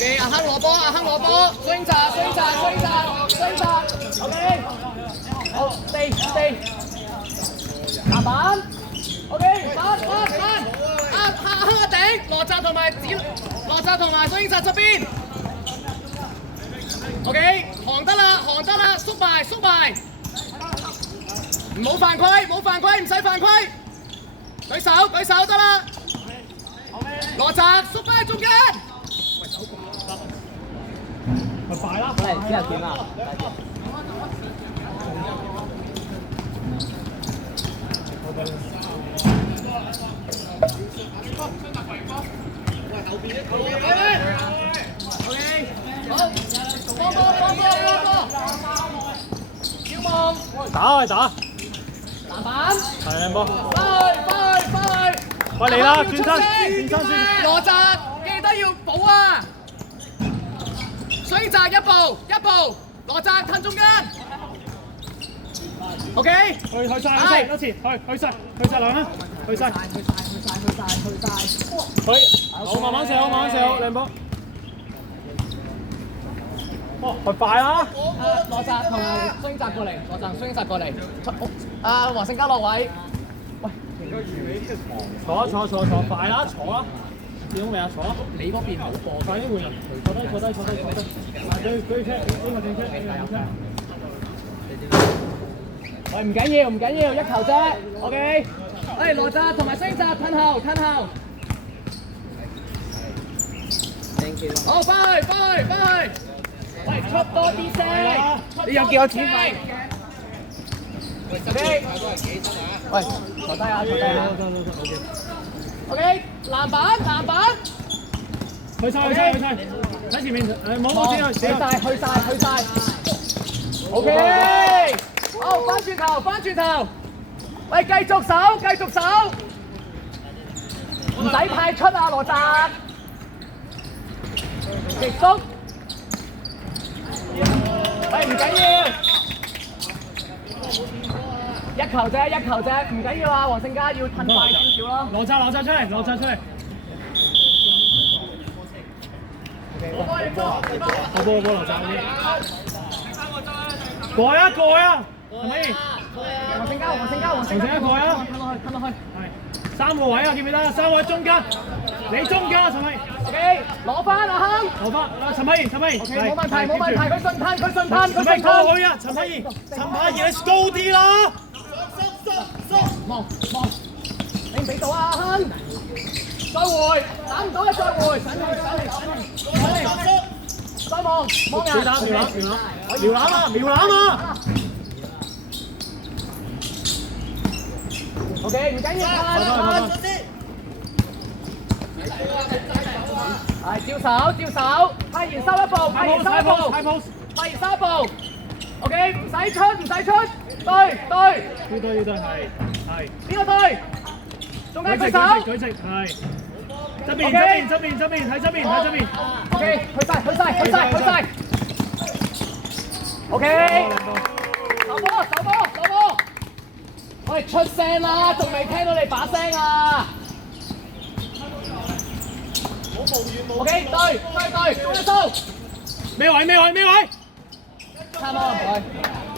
OK， 阿亨攞波，阿亨攞波，雙閘，OK， 好，地，籃板 ，OK， 翻，阿亨嘅頂，羅澤同埋雙閘側邊 ，OK， 行得啦，縮埋，唔好犯規，唔使犯規，舉手得啦，羅澤縮翻喺中間。咪快啦！係之後點啊？打！籃板！係靚波！翻去！快嚟啦！轉身！羅澤記得要補啊！水澤一步，羅澤褪中間。OK。去晒多次，去晒兩啦，去晒。好慢慢射，靚波。哦，快啦！羅澤同埋雙澤過嚟，黃勝嘉落位。喂，坐，快啦，坐啦！見到未啊？坐啦！你嗰邊冇播，快啲換人，坐低。舉車，呢個正車。喂，唔緊要，一球啫。OK。喂，羅澤同埋雙澤褪後。Thank you。好，翻去。喂，出多啲聲。你又叫我錢費。OK。喂，坐低啊。OK， 籃板。去晒，喺前面，冇去晒。OK， 好，翻轉頭。喂，繼續守。唔使派出啊，羅澤。極速。喂，唔緊要。一球啫，唔緊要啊，黃勝嘉要褪快少少咯。羅澤出嚟。我幫羅澤嗰啲。過啊！係咪？黃勝嘉過啊！褪落去。係3個位啊，記唔記得？3位中間，你中間啊，陳偉。OK， 攞翻阿亨。攞翻，陳柏賢。冇問題，佢順攤。陳柏賢過去啊，陳柏賢你高啲啦。望，你唔俾到啊，阿亨。再回，打唔到嘅再回，上嚟。再望人。瞄籃啊！ OK， 唔緊要，係照手，派賢收一步。OK， 唔使出，對。要對，係。邊個對？中間舉手。舉直，係。側邊，睇側邊。OK， 去晒。OK， 手波。喂，出聲啦，仲未聽到你把聲啊 ！OK， 對，中一收。咩位？差唔多，唔該。